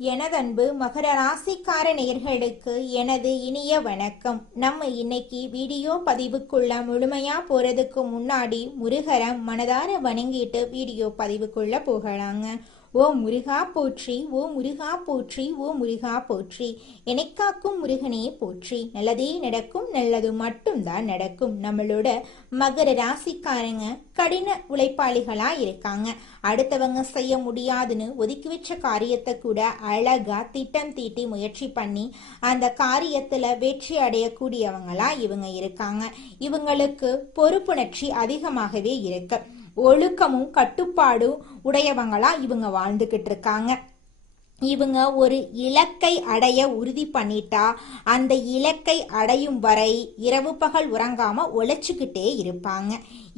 எனதன்பு மகர ராசிக்கார நேயர்களுக்கு எனது இனிய வணக்கம். நம்ம இன்னைக்கு வீடியோ பதிவுக்குள்ள முழுமையா போறதுக்கு முன்னாடி முருகரை மனதார வணங்கிட்டு வீடியோ பதிவுக்குள்ள போகலாங்க. ஓ முருகா போற்றி, ஓ முருகா போற்றி, ஓ முருகா போற்றி, எனக்காக்கும் முருகனே போற்றி. நல்லதே நடக்கும், நல்லது மட்டும்தான் நடக்கும். நம்மளோட மகர ராசிக்காரங்க கடின உழைப்பாளிகளா இருக்காங்க. அடுத்தவங்க செய்ய முடியாதுன்னு ஒதுக்கி வச்ச காரியத்தை கூட அழகா திட்டம் தீட்டி முயற்சி பண்ணி அந்த காரியத்துல வெற்றி அடையக்கூடியவங்களா இவங்க இருக்காங்க. இவங்களுக்கு பொறுப்புணர்ச்சி அதிகமாகவே இருக்கு. ஒழுக்கமும் கட்டுப்பாடும் உடையவங்களா இவங்க வாழ்ந்துகிட்டு இருக்காங்க. இவங்க ஒரு இலக்கை அடைய உறுதி பண்ணிட்டா அந்த இலக்கை அடையும் வரை இரவு பகல் உறங்காம உழைச்சுக்கிட்டே இருப்பாங்க.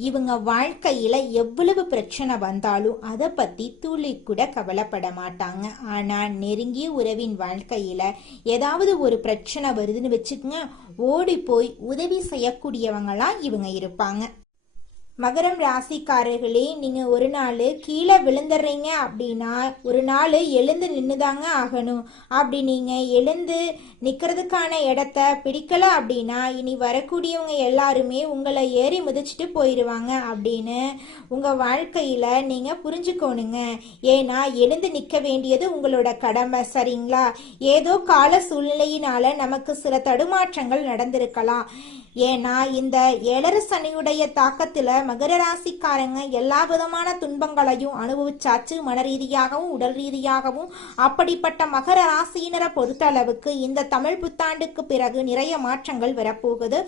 இவங்க வாழ்க்கையில எவ்வளவு பிரச்சனை வந்தாலும் அதை பத்தி துளி கூட கவலைப்பட மாட்டாங்க. ஆனா நெருங்கிய உறவின் வாழ்க்கையில ஏதாவது ஒரு பிரச்சனை வருதுன்னு வச்சுக்கோங்க, ஓடி போய் உதவி செய்யக்கூடியவங்களா இவங்க இருப்பாங்க. மகரம் ராசிக்காரர்களே, நீங்க ஒரு நாள் கீழே விழுந்துடுறீங்க அப்படின்னா ஒரு நாள் எழுந்து நின்றுதாங்க ஆகணும். அப்படி நீங்க எழுந்து நிக்கிறதுக்கான இடத்த பிடிக்கல அப்படின்னா இனி வரக்கூடியவங்க எல்லாருமே உங்களை ஏறி மிதிச்சுட்டு போயிடுவாங்க அப்படின்னு உங்க வாழ்க்கையில நீங்க புரிஞ்சுக்கோணுங்க. ஏன்னா எழுந்து நிக்க வேண்டியது உங்களோட கடமை, சரிங்களா? ஏதோ கால சூழ்நிலையினால நமக்கு சில தடுமாற்றங்கள் நடந்திருக்கலாம். ஏன்னா இந்த ஏழரை சனியுடைய தாக்கத்துல மகர ராசிக்காரங்க எல்லா விதமான துன்பங்களையும் அனுபவிச்சாச்சு, மன ரீதியாகவும் உடல் ரீதியாகவும். அப்படிப்பட்ட மகர ராசியினரை பொறுத்த அளவுக்கு இந்த தமிழ் புத்தாண்டுக்கு பிறகு நிறைய மாற்றங்கள் வரப்போகுது.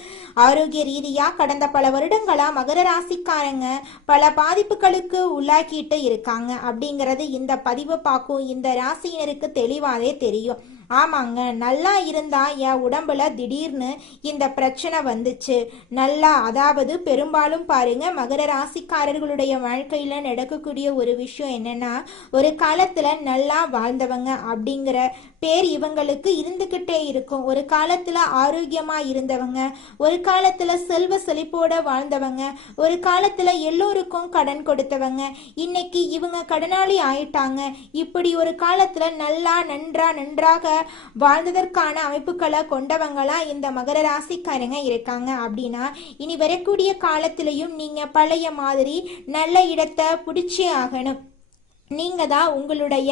ஆரோக்கிய ரீதியா கடந்த பல வருடங்களா மகர ராசிக்காரங்க பல பாதிப்புகளுக்கு உள்ளாக்கிட்டு இருக்காங்க அப்படிங்கிறது இந்த பதிவை பார்க்கும் இந்த ராசியினருக்கு தெளிவாவே தெரியும். ஆமாங்க, நல்லா இருந்தா என் உடம்புல திடீர்னு இந்த பிரச்சனை வந்துச்சு. நல்லா, அதாவது பெரும்பாலும் பாருங்க மகர ராசிக்காரர்களுடைய வாழ்க்கையில நடக்கக்கூடிய ஒரு விஷயம் என்னன்னா, ஒரு காலத்துல நல்லா வாழ்ந்தவங்க அப்படிங்கிற பேர் இவங்களுக்கு இருந்துகிட்டே இருக்கும். ஒரு காலத்துல ஆரோக்கியமா இருந்தவங்க, ஒரு காலத்துல செல்வ செழிப்போட வாழ்ந்தவங்க, ஒரு காலத்துல எல்லோருக்கும் கடன் கொடுத்தவங்க, இன்னைக்கு இவங்க கடனாளி ஆயிட்டாங்க. இப்படி ஒரு காலத்துல நல்லா நன்றாக வாழ்ந்ததற்கான அமைப்புகளை கொண்டவங்களா இந்த மகர ராசிக்காரங்க இருக்காங்க. அப்படின்னா இனி வரக்கூடிய காலத்திலையும் நீங்க பழைய மாதிரி நல்ல இடத்தை பிடிச்சே ஆகணும். நீங்க தான் உங்களுடைய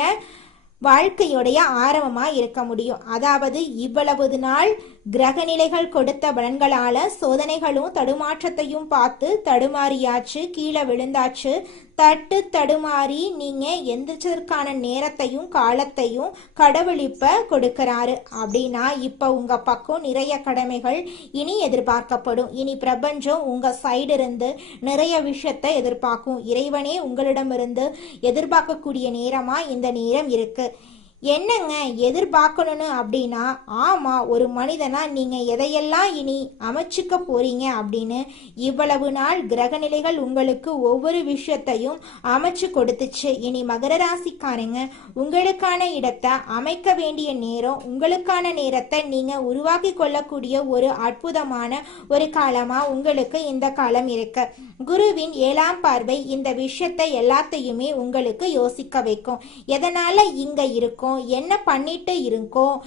வாழ்க்கையுடைய ஆரம்பமா இருக்க முடியும். அதாவது இவ்வளவு நாள் கிரக நிலைகள் கொடுத்த பலன்களால சோதனைகளும் தடுமாற்றத்தையும் பார்த்து தடுமாறியாச்சு, கீழே விழுந்தாச்சு. தடுமாறி நீங்க எந்திரிச்சதற்கான நேரத்தையும் காலத்தையும் கடவுள் இப்ப கொடுக்கிறாரு. அப்படின்னா இப்ப உங்க பக்கம் நிறைய கடமைகள் இனி எதிர்பார்க்கப்படும். இனி பிரபஞ்சம் உங்க சைடு இருந்து நிறைய விஷயத்தை எதிர்பார்க்கும். இறைவனே உங்களிடமிருந்து எதிர்பார்க்கக்கூடிய நேரமா இந்த நேரம் இருக்கு. என்னங்க எதிர்பார்க்கணும்னு அப்படின்னா, ஆமா, ஒரு மனிதனா நீங்க எதையெல்லாம் இனி அமைச்சுக்க போறீங்க அப்படின்னு இவ்வளவு நாள் கிரகநிலைகள் உங்களுக்கு ஒவ்வொரு விஷயத்தையும் அமைச்சு கொடுத்துச்சு. இனி மகர ராசிக்காரங்க உங்களுக்கான இடத்தை அமைக்க வேண்டிய நேரம், உங்களுக்கான நேரத்தை நீங்க உருவாக்கி கொள்ளக்கூடிய ஒரு அற்புதமான ஒரு காலமா உங்களுக்கு இந்த காலம் இருக்கு. குருவின் 7ஆம் பார்வை இந்த விஷயத்தை எல்லாத்தையுமே உங்களுக்கு யோசிக்க வைக்கும். எதனால இங்க இருக்கும், என்ன பண்ணிட்டு இருக்கோம்,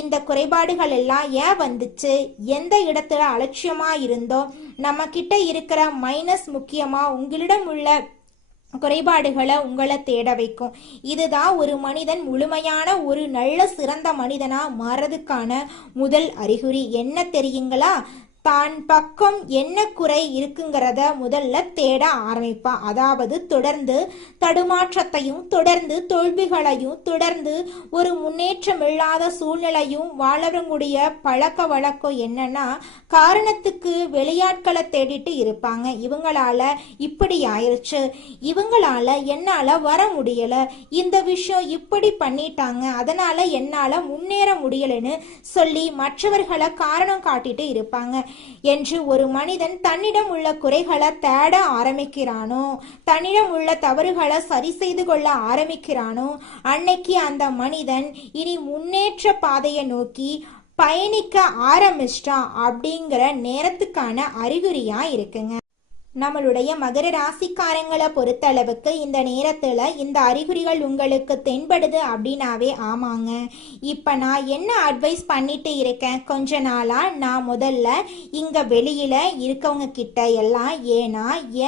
இந்த குறைபாடுகள் எல்லாம் ஏன் வந்துச்சு, எந்த இடத்துல அலட்சியமா இருந்தோம், நம்ம கிட்ட இருக்கிற மைனஸ் முக்கியமா உங்களிடம் உள்ள குறைபாடுகளை உங்களை தேட வைக்கும். இதுதான் ஒரு மனிதன் முழுமையான ஒரு நல்ல சிறந்த மனிதனா மாறதுக்கான முதல் அறிகுறி. என்ன தெரியுங்களா? தான் பக்கம் என்ன குறை இருக்குங்கிறத முதல்ல தேட ஆரம்பிப்பான். அதாவது தொடர்ந்து தடுமாற்றத்தையும் தொடர்ந்து தோல்விகளையும் தொடர்ந்து ஒரு முன்னேற்றம் இல்லாத சூழ்நிலையும் வாழறவங்களுடைய பழக்க வழக்கம் என்னன்னா, காரணத்துக்கு வெளியாட்களை தேடிட்டு இருப்பாங்க. இவங்களால இப்படி ஆயிடுச்சு, இவங்களால என்னால வர முடியல, இந்த விஷயம் இப்படி பண்ணிட்டாங்க, அதனால என்னால முன்னேற முடியலன்னு சொல்லி மற்றவர்களை காரணம் காட்டிட்டு இருப்பாங்க. என்று ஒரு மனிதன் தன்னிடம் உள்ள குறைகளை தேட ஆரம்பிக்கிறானோ, தன்னிடம் உள்ள தவறுகளை சரி செய்து கொள்ள ஆரம்பிக்கிறானோ, அன்னைக்கு அந்த மனிதன் இனி முன்னேற்ற பாதையை நோக்கி பயணிக்க ஆரம்பிச்சிட்டான் அப்படிங்கிற நேரத்துக்கான அறிகுறியா இருக்குங்க. நம்மளுடைய மகர ராசிக்காரங்களை பொறுத்தளவுக்கு இந்த நேரத்துல இந்த அறிகுறிகள் உங்களுக்கு தென்படுது அப்படின்னாவே ஆமாங்க, இப்ப நான் என்ன அட்வைஸ் பண்ணிட்டு இருக்கேன் கொஞ்ச நாளா, நான் முதல்ல இங்க வெளியில இருக்கவங்க கிட்ட எல்லாம்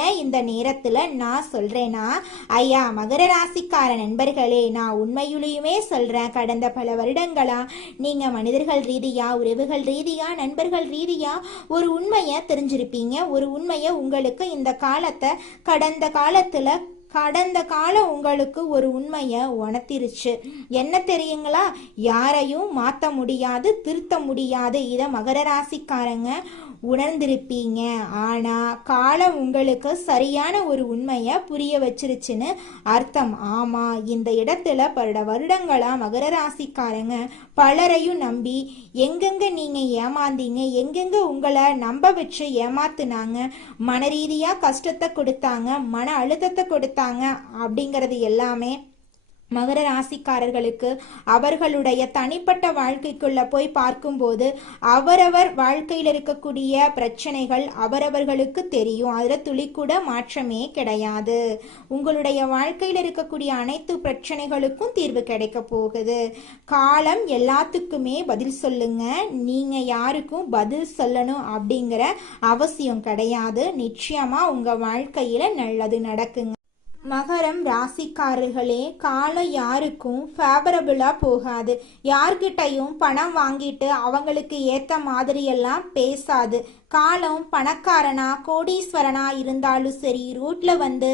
ஏன் இந்த நேரத்துல நான் சொல்றேன்னா, ஐயா மகர ராசிக்கார நண்பர்களே, நான் உண்மையிலுமே சொல்றேன், கடந்த பல வருடங்களா நீங்க மனிதர்கள் ரீதியா, உறவுகள் ரீதியா, நண்பர்கள் ரீதியா ஒரு உண்மையை தெரிஞ்சிருப்பீங்க. ஒரு உண்மையை உங்களுக்கு இந்த காலத்தை கடந்த காலம் உங்களுக்கு ஒரு உண்மையை உணர்த்திருச்சு. என்ன தெரியுங்களா? யாரையும் மாற்ற முடியாது, திருத்த முடியாது. இதை மகர ராசிக்காரங்க உணர்ந்திருப்பீங்க. ஆனா காலம் உங்களுக்கு சரியான ஒரு உண்மையை புரிய வச்சிருச்சுன்னு அர்த்தம். ஆமா, இந்த இடத்துல பல வருடங்களா மகர ராசிக்காரங்க பலரையும் நம்பி எங்கெங்க நீங்க ஏமாந்தீங்க, எங்கெங்க உங்களை நம்ப வச்சு ஏமாத்துனாங்க, மன ரீதியா கஷ்டத்தை கொடுத்தாங்க, மன அழுத்தத்தை கொடுத்தாங்க அப்படிங்கிறது எல்லாமே மகர ராசிக்காரர்களுக்கு அவர்களுடைய தனிப்பட்ட வாழ்க்கைக்குள்ள போய் பார்க்கும்போது அவரவர் வாழ்க்கையில் இருக்கக்கூடிய பிரச்சனைகள் அவரவர்களுக்கு தெரியும். அதுல துளி கூட மாற்றமே கிடையாது. உங்களுடைய வாழ்க்கையில் இருக்கக்கூடிய அனைத்து பிரச்சனைகளுக்கும் தீர்வு கிடைக்க போகுது. காலம் எல்லாத்துக்குமே பதில் சொல்லுங்க. நீங்க யாருக்கும் பதில் சொல்லணும் அப்படிங்கிற அவசியம் கிடையாது. நிச்சயமா உங்க வாழ்க்கையில நல்லது நடக்குங்க. மகரம் ராசிக்காரர்களே, காலம் யாருக்கும் ஃபேவரபிளா போகாது. யார்கிட்டையும் பணம் வாங்கிட்டு அவங்களுக்கு ஏத்த மாதிரியெல்லாம் பேசாது. காலம் பணக்காரனா கோடீஸ்வரனா இருந்தாலும் சரி, ரோட்ல வந்து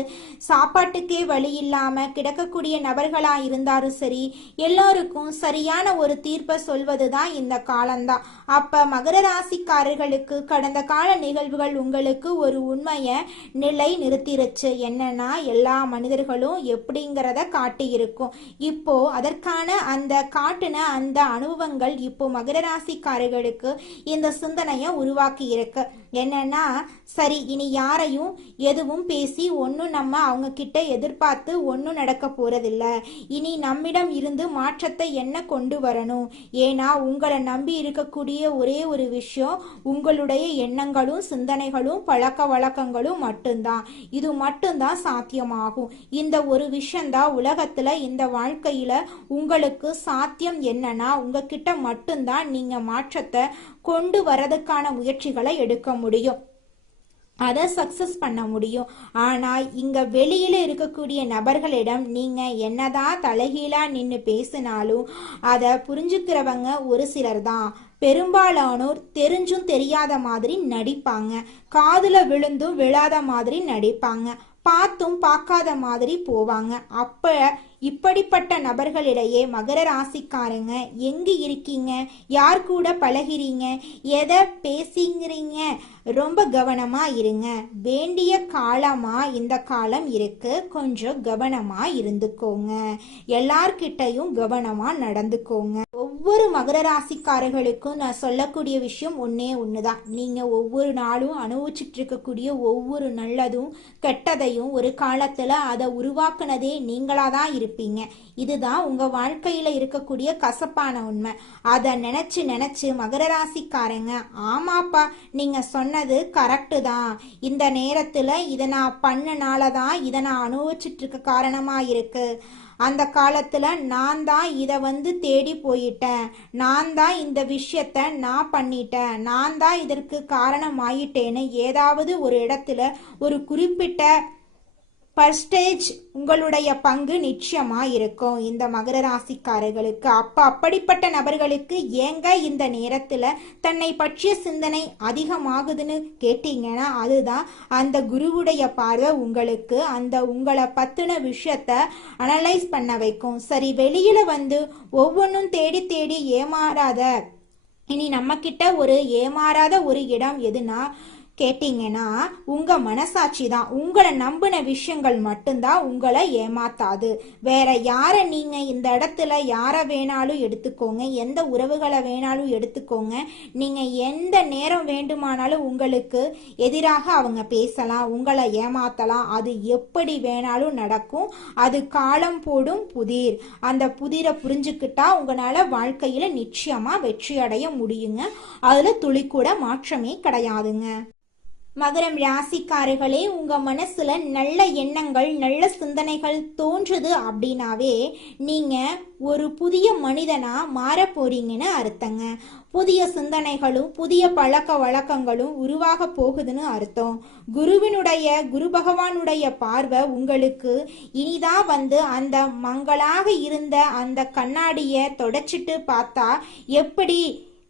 சாப்பாட்டுக்கே வழி இல்லாம கிடக்கக்கூடிய நபர்களா இருந்தாலும் சரி, எல்லோருக்கும் சரியான ஒரு தீர்ப்பை சொல்வதுதான் இந்த காலம்தான். அப்ப மகர ராசிக்காரர்களுக்கு கடந்த கால நிகழ்வுகள் உங்களுக்கு ஒரு உண்மையை நிலை நிறுத்திருச்சு. என்னன்னா, எல்லா மனிதர்களும் எப்படிங்கிறத காட்டி இருக்கும். இப்போ அதற்கான அந்த காட்டின அந்த அனுபவங்கள் இப்போ மகர ராசிக்காரர்களுக்கு இந்த சிந்தனையை உருவாக்கி இருக்கு. என்னன்னா, சரி இனி யாரையும் எதுவும் பேசி ஒன்னும் நம்ம அவங்க கிட்ட எதிர்பார்த்து ஒன்னும் நடக்க போறதில்ல. இனி நம்மிடம் இருந்து மாற்றத்தை என்ன கொண்டு வரணும். ஏன்னா உங்களை நம்பி இருக்கக்கூடிய ஒரே ஒரு விஷயம் உங்களுடைய எண்ணங்களும் சிந்தனைகளும் பழக்க வழக்கங்களும் மட்டும்தான். இது மட்டும்தான் சாத்தியமாகும். இந்த ஒரு விஷயம்தான் உலகத்துல, இந்த வாழ்க்கையில உங்களுக்கு சாத்தியம். என்னன்னா, உங்ககிட்ட மட்டும்தான் நீங்க மாற்றத்தை கொண்டு வரதுக்கான முயற்சிகளை எடுக்க முடியும், அதை சக்சஸ் பண்ண முடியும். ஆனா இங்க வெளியில இருக்கக்கூடிய நபர்களிடம் நீங்க என்னதான் தலைகீழா நின்று பேசினாலும் அதை புரிஞ்சுக்கிறவங்க ஒரு சிலர் தான். பெரும்பாலானோர் தெரிஞ்சும் தெரியாத மாதிரி நடிப்பாங்க, காதுல விழுந்தும் விழாத மாதிரி நடிப்பாங்க, பார்த்தும் பார்க்காத மாதிரி போவாங்க. இப்படிப்பட்ட நபர்களிடையே மகர ராசிக்காரங்க எங்க இருக்கீங்க, யார் கூட பழகிறீங்க, எதை பேசிங்கிறீங்க, ரொம்ப கவனமா இருங்க. வேண்டிய காலமா இந்த காலம் இருக்கு, கொஞ்சம் கவனமா இருந்துக்கோங்க. எல்லார்கிட்டையும் கவனமா நடந்துக்கோங்க. ஒவ்வொரு மகர ராசிக்காரர்களுக்கும் நான் சொல்லக்கூடிய விஷயம் ஒண்ணுதான். நீங்க ஒவ்வொரு நாளும் அனுபவிச்சுட்டு இருக்கக்கூடிய ஒவ்வொரு நல்லதும் கெட்டதையும் ஒரு காலத்துல அதை உருவாக்குனதே நீங்களாதான் இருப்பீங்க. இதுதான் உங்க வாழ்க்கையில இருக்கக்கூடிய கசப்பான உண்மை. அதை நினைச்சு மகர ராசிக்காரங்க, ஆமாப்பா நீங்க சொன்னது கரெக்டு தான், இந்த நேரத்துல இதை நான் பண்ணனாலதான் இதை நான் அனுபவிச்சுட்டு இருக்க காரணமா இருக்கு, அந்த காலத்துல நான் தான் இதை தேடி போயிட்டேன், நான் தான் இந்த விஷயத்த நான் பண்ணிட்டேன், நான் தான் இதற்கு காரணம் ஆயிட்டேன்னு ஏதாவது ஒரு இடத்துல ஒரு குறிப்பிட்ட பர்ஸ்டேஜ் உங்களுடைய பங்கு நிச்சயமா இருக்கும் இந்த மகர ராசிக்காரர்களுக்கு. அப்படிப்பட்ட நபர்களுக்கு ஏங்க இந்த நேரத்துல தன்னை பற்றிய சிந்தனை அதிகமாகுதுன்னு கேட்டீங்கன்னா, அதுதான் அந்த குருவுடைய பார்வை உங்களுக்கு அந்த உங்களை பத்தின விஷயத்த அனலைஸ் பண்ண வைக்கும். சரி, வெளியில ஒவ்வொன்றும் தேடி தேடி ஏமாறாத, இனி நம்ம கிட்ட ஒரு ஏமாறாத ஒரு இடம் எதுனா கேட்டீங்கன்னா உங்க மனசாட்சி தான். உங்களை நம்பின விஷயங்கள் மட்டும்தான் உங்களை ஏமாத்தாது. வேற யார நீங்க இந்த இடத்துல யார வேணாலும் எடுத்துக்கோங்க, எந்த உறவுகளை வேணாலும் எடுத்துக்கோங்க, நீங்க எந்த நேரம் வேண்டுமானாலும் உங்களுக்கு எதிராக அவங்க பேசலாம், உங்களை ஏமாத்தலாம், அது எப்படி வேணாலும் நடக்கும். அது காலம் போடும் புதிர். அந்த புதிரை புரிஞ்சுக்கிட்டா உங்களால வாழ்க்கையில நிச்சயமா வெற்றி அடைய முடியுங்க. அதுல துளி கூட மாற்றமே கிடையாதுங்க. மகரம் ராசிக்காரர்களே, உங்க மனசுல நல்ல எண்ணங்கள் நல்ல சிந்தனைகள் தோன்றுது அப்படின்னாவே நீங்க ஒரு புதிய மனிதனா மாற போறீங்கன்னு அர்த்தங்க. புதிய சிந்தனைகளும் புதிய பழக்க வழக்கங்களும் உருவாக போகுதுன்னு அர்த்தம். குரு பகவானுடைய பார்வை உங்களுக்கு இனிதான் வந்து அந்த மங்களாக இருந்த அந்த கண்ணாடியை தொடச்சிட்டு பார்த்தா எப்படி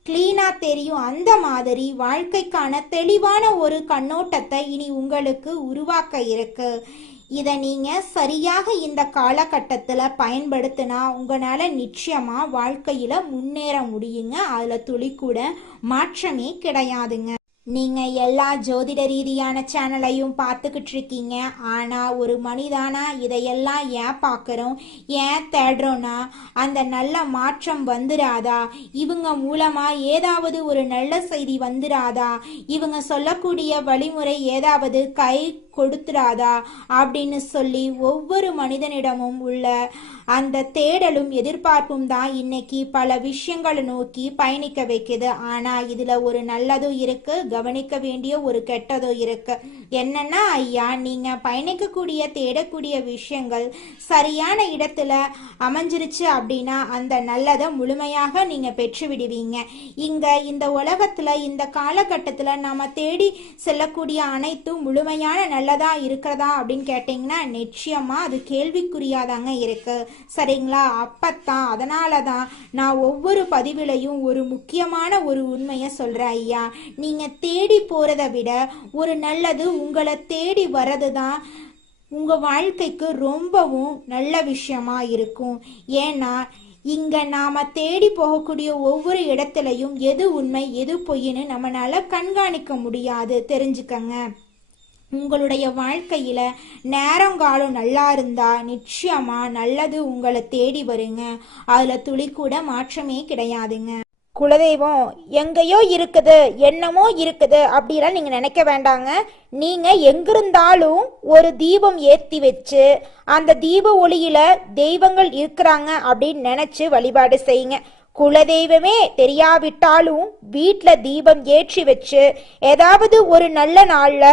கிளீனா தெரியும், அந்த மாதிரி வாழ்க்கைக்கான தெளிவான ஒரு கண்ணோட்டத்தை இனி உங்களுக்கு உருவாக்க இருக்கு. இதை நீங்க சரியாக இந்த காலகட்டத்தில் பயன்படுத்தினா உங்களால நிச்சயமா வாழ்க்கையில முன்னேற முடியுங்க. அதுல துளி கூட மாற்றமே கிடையாதுங்க. நீங்க எல்லா ஜோதிட ரீதியான சேனலையும் பார்த்துக்கிட்டு இருக்கீங்க. ஆனா ஒரு மனிதானா இதையெல்லாம் ஏன் பார்க்குறோம், ஏன் தேடுறோன்னா அந்த நல்ல மாற்றம் வந்துடாதா, இவங்க மூலமா ஏதாவது ஒரு நல்ல செய்தி வந்துடாதா, இவங்க சொல்லக்கூடிய வழிமுறை ஏதாவது கை கொடுத்துடாதா அப்படின்னு சொல்லி ஒவ்வொரு மனிதனிடமும் உள்ள அந்த தேடலும் எதிர்பார்ப்பும் தான் இன்னைக்கு பல விஷயங்களை நோக்கி பயணிக்க வைக்குது. ஆனா இதுல ஒரு நல்லதும் இருக்கு, கவனிக்க வேண்டிய ஒரு கெட்டதும் இருக்கு. என்னன்னா ஐயா, நீங்க பயணிக்கக்கூடிய தேடக்கூடிய விஷயங்கள் சரியான இடத்துல அமைஞ்சிருச்சு அப்படின்னா அந்த நல்லதை முழுமையாக நீங்க பெற்று விடுவீங்க. இந்த உலகத்துல இந்த காலகட்டத்துல நாம தேடி செல்லக்கூடிய அனைத்தும் முழுமையான நல்லதா இருக்கிறதா அப்படின்னு கேட்டீங்கன்னா நிச்சயமா அது கேள்விக்குறியாதாங்க இருக்கு. சரிங்களா? அப்பத்தான் அதனாலதான் நான் ஒவ்வொரு பதிவிலையும் ஒரு முக்கியமான ஒரு உண்மையை சொல்றேன் ஐயா. நீங்க தேடி போறதை விட ஒரு நல்லது உங்களை தேடி வர்றது தான் உங்க வாழ்க்கைக்கு ரொம்பவும் நல்ல விஷயமா இருக்கும். ஏன்னா இங்க நாம தேடி போகக்கூடிய ஒவ்வொரு இடத்துலையும் எது உண்மை எது பொய்ன்னு நம்மளால கண்காணிக்க முடியாது. தெரிஞ்சுக்கங்க. உங்களுடைய வாழ்க்கையில நேரங்காலம் நல்லா இருந்தா நிச்சயமா நல்லது உங்களை தேடி வருங்க. அதுல துளி கூட மாற்றமே கிடையாதுங்க. குலதெய்வம் எங்கேயோ இருக்குது, என்னமோ இருக்குது அப்படிலாம் நீங்க நினைக்க வேண்டாங்க. நீங்க எங்கிருந்தாலும் ஒரு தீபம் ஏற்றி வச்சு அந்த தீப ஒளியில தெய்வங்கள் இருக்கிறாங்க அப்படின்னு நினைச்சு வழிபாடு செய்யுங்க. குலதெய்வமே தெரியாவிட்டாலும் வீட்டுல தீபம் ஏற்றி வச்சு ஏதாவது ஒரு நல்ல நாள்ல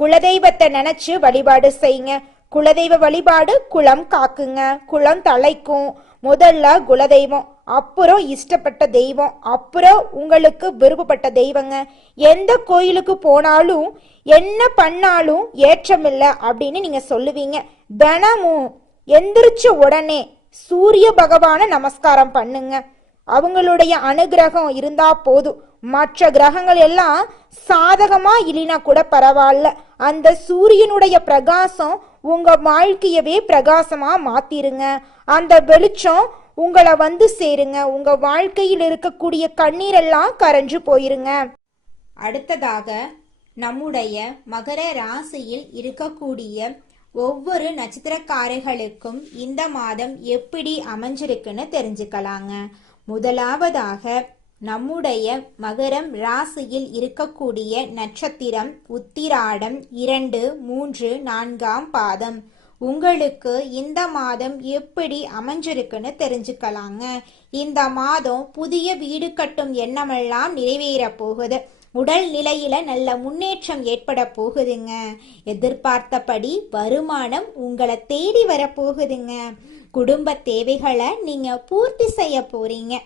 குலதெய்வத்தை நினைச்சு வழிபாடு செய்யுங்க. குலதெய்வ வழிபாடு குலம் காக்குங்க, குலம் தலைக்கும். முதல்ல குலதெய்வம், அப்புறம் இஷ்டப்பட்ட தெய்வம், அப்புறம் உங்களுக்கு விருப்பப்பட்ட தெய்வங்க. எந்த கோயிலுக்கு போனாலும் என்ன பண்ணாலும் ஏற்றமில்லை அப்படின்னு நீங்க சொல்லுவீங்க. தினமும் எந்திரிச்ச உடனே சூரிய பகவான நமஸ்காரம் பண்ணுங்க. அவங்களுடைய அனுகிரகம் இருந்தா போதும். மற்ற கிரகங்கள் எல்லாம் சாதகமா இல்லைனா கூட பரவாயில்ல, அந்த சூரியனுடைய பிரகாசம் உங்க வாழ்க்கையவே பிரகாசமா மாத்திருங்க. அந்த வெளிச்சம் உங்களை வந்து சேருங்க. உங்க வாழ்க்கையில் இருக்கக்கூடிய கண்ணீரெல்லாம் கரைஞ்சு போயிருங்க. அடுத்ததாக நம்முடைய மகர ராசியில் இருக்கக்கூடிய ஒவ்வொரு நட்சத்திரக்காரர்களுக்கும் இந்த மாதம் எப்படி அமைஞ்சிருக்குன்னு தெரிஞ்சுக்கலாங்க. முதலாவதாக நம்முடைய மகரம் ராசியில் இருக்கக்கூடிய நட்சத்திரம் உத்திராடம் 2, 3, 4ஆம் பாதம். உங்களுக்கு இந்த மாதம் எப்படி அமைஞ்சிருக்குன்னு தெரிஞ்சுக்கலாங்க. இந்த மாதம் புதிய வீடு கட்டும் எண்ணமெல்லாம் நிறைவேற போகுது. உடல் நிலையில நல்ல முன்னேற்றம் ஏற்பட போகுதுங்க. எதிர்பார்த்தபடி வருமானம் உங்களை தேடி வர போகுதுங்க. குடும்ப தேவைகளை நீங்க பூர்த்தி செய்ய போறீங்க.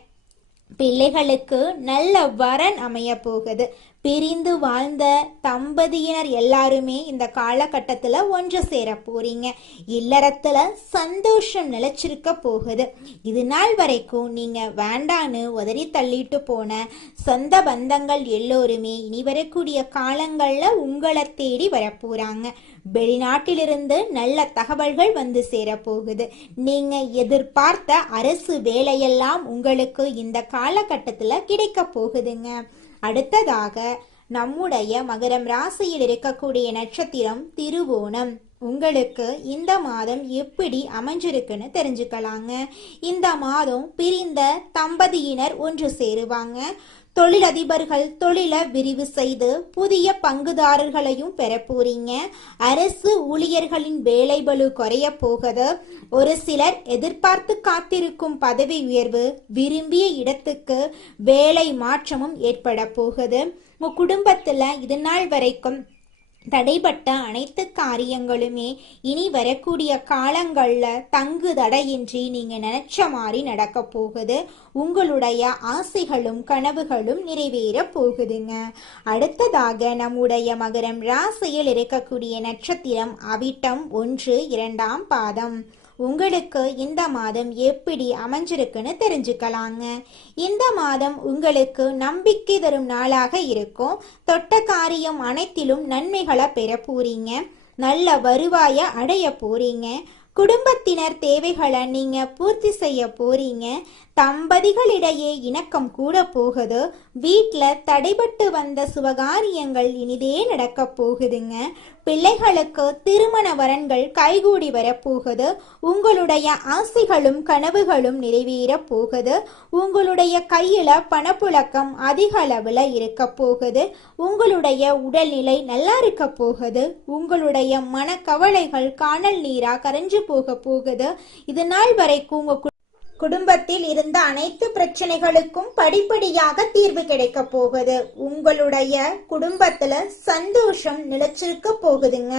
பிள்ளைகளுக்கு நல்ல வரன் அமைய போகுது. பிரிந்து வாழ்ந்த தம்பதியினர் எல்லாருமே இந்த காலகட்டத்துல ஒன்று சேர போறீங்க. இல்லறத்துல சந்தோஷம் நிலைச்சிருக்க போகுது. இது நாள் வரைக்கும் நீங்க வேண்டான்னு உதறி தள்ளிட்டு போன சொந்த பந்தங்கள் எல்லோருமே இனி வரக்கூடிய காலங்கள்ல உங்களை தேடி வரப்போறாங்க. வெளிநாட்டிலிருந்து நல்ல தகவல்கள் வந்து சேரப்போகுது. நீங்க எதிர்பார்த்த அரசு வேலையெல்லாம் உங்களுக்கு இந்த காலகட்டத்துல கிடைக்க போகுதுங்க. அடுத்ததாக நம்முடைய மகரம் ராசியில் இருக்கக்கூடிய நட்சத்திரம் திருவோணம். உங்களுக்கு இந்த மாதம் எப்படி அமைஞ்சிருக்குன்னு தெரிஞ்சுக்கலாங்க. இந்த மாதம் பிரிந்த தம்பதியினர் ஒன்று சேருவாங்க. தொழிலதிபர்கள் தொழிலை விரிவு செய்து புதிய பங்குதாரர்களையும் பெற போறீங்க. அரசு ஊழியர்களின் வேலை பளு குறைய போகுது. ஒரு சிலர் எதிர்பார்த்து காத்திருக்கும் பதவி உயர்வு, விரும்பிய இடத்துக்கு வேலை மாற்றமும் ஏற்பட போகுது. உங்க குடும்பத்துல இது நாள் வரைக்கும் தடைப்பட்ட அனைத்து காரியங்களுமே இனி வரக்கூடிய காலங்கள்ல தங்கு தடையின்றி நீங்க நினைச்ச மாதிரி நடக்க போகுது. உங்களுடைய ஆசைகளும் கனவுகளும் நிறைவேற போகுதுங்க. அடுத்ததாக நம்முடைய மகரம் ராசியில் இருக்கக்கூடிய நட்சத்திரம் அவிட்டம் 1, 2ஆம் பாதம். உங்களுக்கு இந்த மாதம் எப்படி அமைஞ்சிருக்குன்னு தெரிஞ்சுக்கலாங்க. இந்த மாதம் உங்களுக்கு நம்பிக்கை தரும் நாளாக இருக்கும். தொட்ட காரியம் அனைத்திலும் நன்மைகளை பெற போறீங்க. நல்ல வருவாய அடைய போறீங்க. குடும்பத்தினர் தேவைகளை நீங்க பூர்த்தி செய்ய போறீங்க. தம்பதிகளிடையே இணக்கம் கூட போகுது. வீட்டில் தடைபட்டு வந்த சுபகாரியங்கள் இனிதே நடக்க போகுதுங்க. பிள்ளைகளுக்கு திருமண வரன்கள் கைகூடி வரப்போகுது. உங்களுடைய ஆசைகளும் கனவுகளும் நிறைவேற போகுது. உங்களுடைய கையில பணப்புழக்கம் அதிக அளவில் இருக்க போகுது. உங்களுடைய உடல்நிலை நல்லா இருக்க போகுது. உங்களுடைய மனக்கவலைகள் காணல் நீரா கரைஞ்சு போக போகுது. இது நாள் வரைக்கும் உங்க குடும்பத்தில் இருந்த அனைத்து பிரச்சனைகளுக்கும் படிப்படியாக தீர்வு கிடைக்க போகுது. உங்களுடைய குடும்பத்துல சந்தோஷம் நிலைச்சிருக்க போகுதுங்க.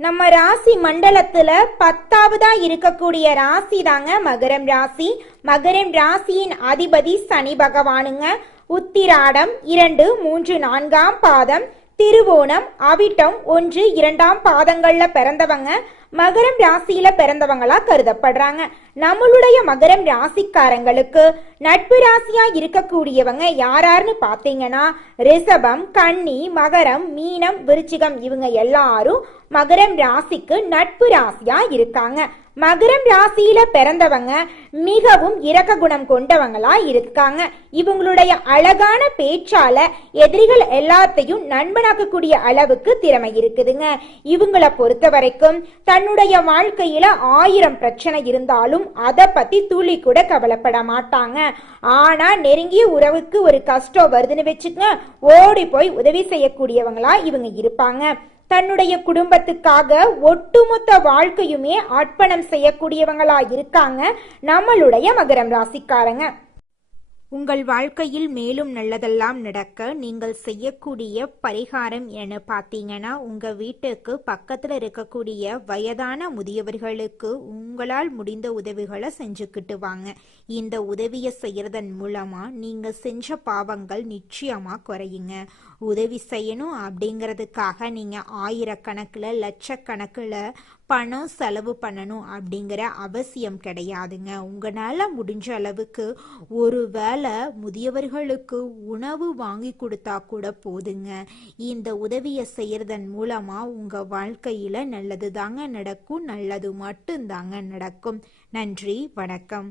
நம்ம ராசி மண்டலத்துல 10ஆவதா இருக்கக்கூடிய ராசி தாங்க மகரம் ராசி. மகரம் ராசியின் அதிபதி சனி பகவானுங்க. உத்திராடம் 2, 3, 4ஆம் பாதம், திருவோணம், அவிட்டம் 1, 2ஆம் பாதங்கள்ல பிறந்தவங்க மகரம் ராசியில பிறந்தவங்களா கருதப்படுறாங்க. நம்மளுடைய மகரம் ராசிக்காரங்களுக்கு நட்பு ராசியா இருக்கக்கூடியவங்க யாராருன்னு பாத்தீங்கன்னா ரிஷபம், கன்னி, மகரம், மீனம், விருச்சிகம் இவங்க எல்லாரும் மகரம் ராசிக்கு நட்பு ராசியா இருக்காங்க. மகரம் ராசியில பிறந்தவங்க மிகவும் இரக்க குணம் கொண்டவங்களா இருக்காங்க. இவங்களுடைய அழகான பேச்சால எதிரிகள் எல்லாத்தையும் நண்பனாக்கக்கூடிய அளவுக்கு திறமை இருக்குதுங்க. இவங்களை பொறுத்த வரைக்கும் தன்னுடைய வாழ்க்கையில 1000 பிரச்சனை இருந்தாலும் அதை பத்தி துளி கூட கவலைப்பட மாட்டாங்க. ஆனா நெருங்கிய உறவுக்கு ஒரு கஷ்டம் வருதுன்னு வச்சுக்க ஓடி போய் உதவி செய்யக்கூடியவங்களா இவங்க இருப்பாங்க. தன்னுடைய குடும்பத்துக்காக ஒட்டுமொத்த வாழ்க்கையுமே அர்ப்பணம் செய்யக்கூடியவங்களா இருக்காங்க நம்மளுடைய மகரம் ராசிக்காரங்க. உங்கள் வாழ்க்கையில் மேலும் நல்லதெல்லாம் நடக்க நீங்கள் செய்யக்கூடிய பரிகாரம் என பார்த்தீங்கன்னா உங்கள் வீட்டுக்கு பக்கத்தில் இருக்கக்கூடிய வயதான முதியவர்களுக்கு உங்களால் முடிந்த உதவிகளை செஞ்சுக்கிட்டு வாங்க. இந்த உதவியை செய்யறதன் மூலமாக நீங்கள் செஞ்ச பாவங்கள் நிச்சயமாக குறையுங்க. உதவி செய்யணும் அப்படிங்கிறதுக்காக நீங்கள் ஆயிரக்கணக்கில் லட்சக்கணக்கில் பணம் செலவு பண்ணணும் அப்படிங்கிற அவசியம் கிடையாதுங்க. உங்களால் முடிஞ்ச அளவுக்கு ஒரு வேளை முதியவர்களுக்கு உணவு வாங்கி கொடுத்தா கூட போதுங்க. இந்த உதவியை செய்யறதன் மூலமாக உங்கள் வாழ்க்கையில் நல்லது தாங்க நடக்கும். நல்லது மட்டும்தாங்க நடக்கும். நன்றி, வணக்கம்.